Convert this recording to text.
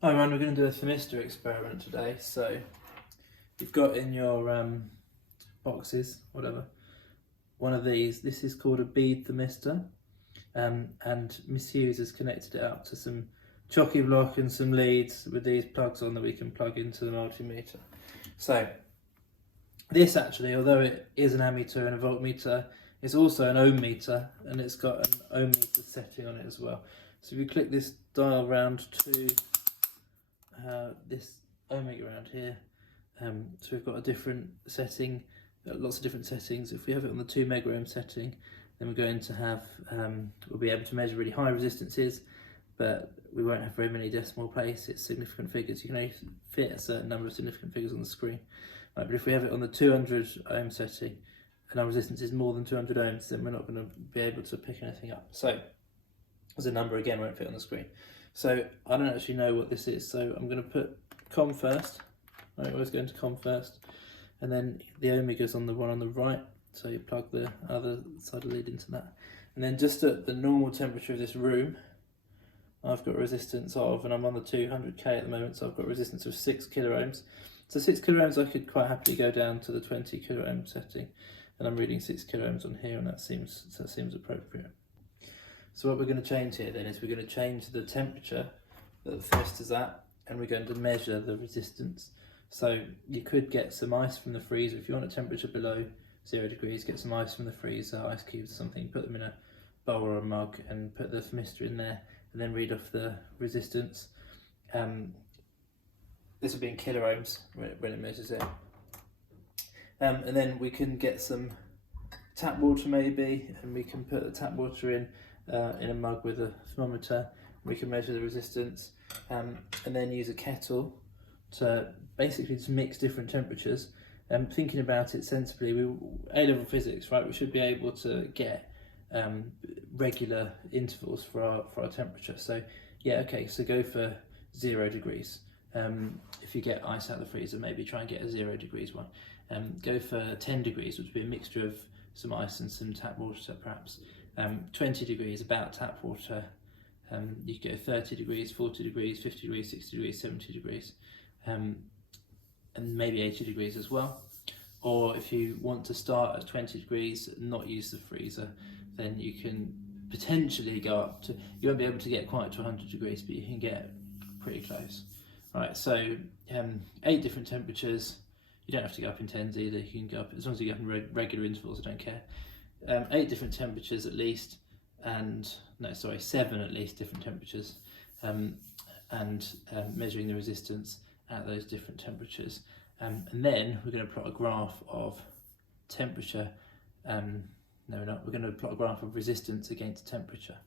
Hi everyone, we're going to do a thermistor experiment today. So you've got in your boxes, whatever, one of these. This is called a bead thermistor, and Miss Hughes has connected it up to some chocky block and some leads with these plugs on that we can plug into the multimeter. So this actually, although it is an ammeter and a voltmeter, it's also an ohm meter, and it's got an ohm meter setting on it as well. So if you click this dial round to this ohmic around here, so we've got a different setting, lots of different settings. If we have it on the 2 megaohm setting, then we're going to have, we'll be able to measure really high resistances, but we won't have very many decimal places, significant figures. You can only fit a certain number of significant figures on the screen. Right, but if we have it on the 200 ohm setting and our resistance is more than 200 ohms, then we're not going to be able to pick anything up. So as a number again won't fit on the screen. So I don't actually know what this is, so I'm going to put COM first. I always go into COM first, and then the omega's on the one on the right, so you plug the other side of the lead into that. And then just at the normal temperature of this room, I've got a resistance of, and I'm on the 200k at the moment, so I've got a resistance of 6 kilo ohms. So 6 kilo ohms I could quite happily go down to the 20 kilo ohm setting, and I'm reading 6 kilo ohms on here, and that seems appropriate. So what we're going to change here then is we're going to change the temperature that the thermistor's at, and we're going to measure the resistance. So you could get some ice from the freezer. If you want a temperature below 0 degrees, get some ice from the freezer, ice cubes or something, put them in a bowl or a mug and put the thermistor in there, and then read off the resistance. This will be in kilo ohms when it measures it. And then we can get some tap water maybe, and we can put the tap water in a mug with a thermometer. We can measure the resistance, and then use a kettle to basically just mix different temperatures. Thinking about it sensibly, A-level physics, right? We should be able to get regular intervals for our temperature. So yeah, okay, so go for 0 degrees. If you get ice out of the freezer, maybe try and get a 0 degrees one. Go for 10 degrees, which would be a mixture of some ice and some tap water perhaps. 20 degrees, about tap water. You could go 30 degrees, 40 degrees, 50 degrees, 60 degrees, 70 degrees, and maybe 80 degrees as well. Or if you want to start at 20 degrees and not use the freezer, then you can potentially go up to, you won't be able to get quite to 100 degrees, but you can get pretty close. All right, so 8 different temperatures. You don't have to go up in tens either, you can go up, as long as you go up in regular intervals, I don't care. 8 different temperatures at least, and no, sorry, 7 at least different temperatures, and measuring the resistance at those different temperatures. And then we're going to plot a graph of temperature, no we're not, we're going to plot a graph of resistance against temperature.